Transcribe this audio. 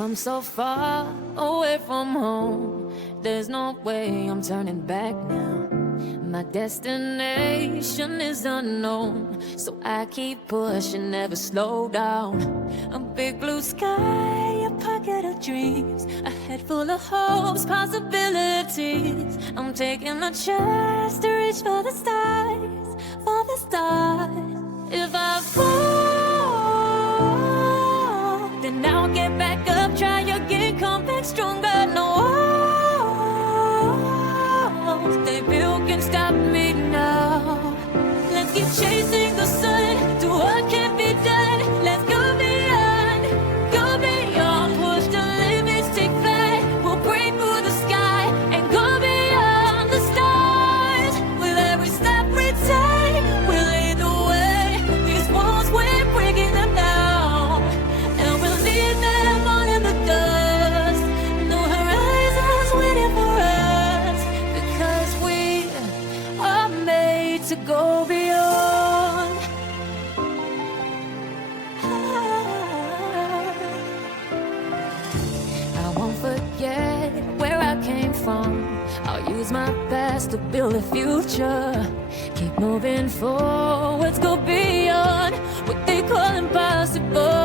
come so far away from home. There's no way I'm turning back now. My destination is unknown, so I keep pushing, never slow down. A big blue sky, a pocket of dreams, a head full of hopes, possibilities. I'm taking a chance to reach for the stars, for the stars. If I fall, then I'll get back up, try again, come back stronger. No, they built can stop me now. Let's keep chasing the sun, do what can't be done. Let's go beyond, push the limits, take flight. We'll break through the sky and go beyond the stars. With every step we take, we'll lead the way. These walls, we're breaking them down, and we'll leave them all in the dust. No horizons waiting for us, because we are made to go beyond. I won't forget where I came from. I'll use my past to build a future. Keep moving forwards, go beyond what they call impossible.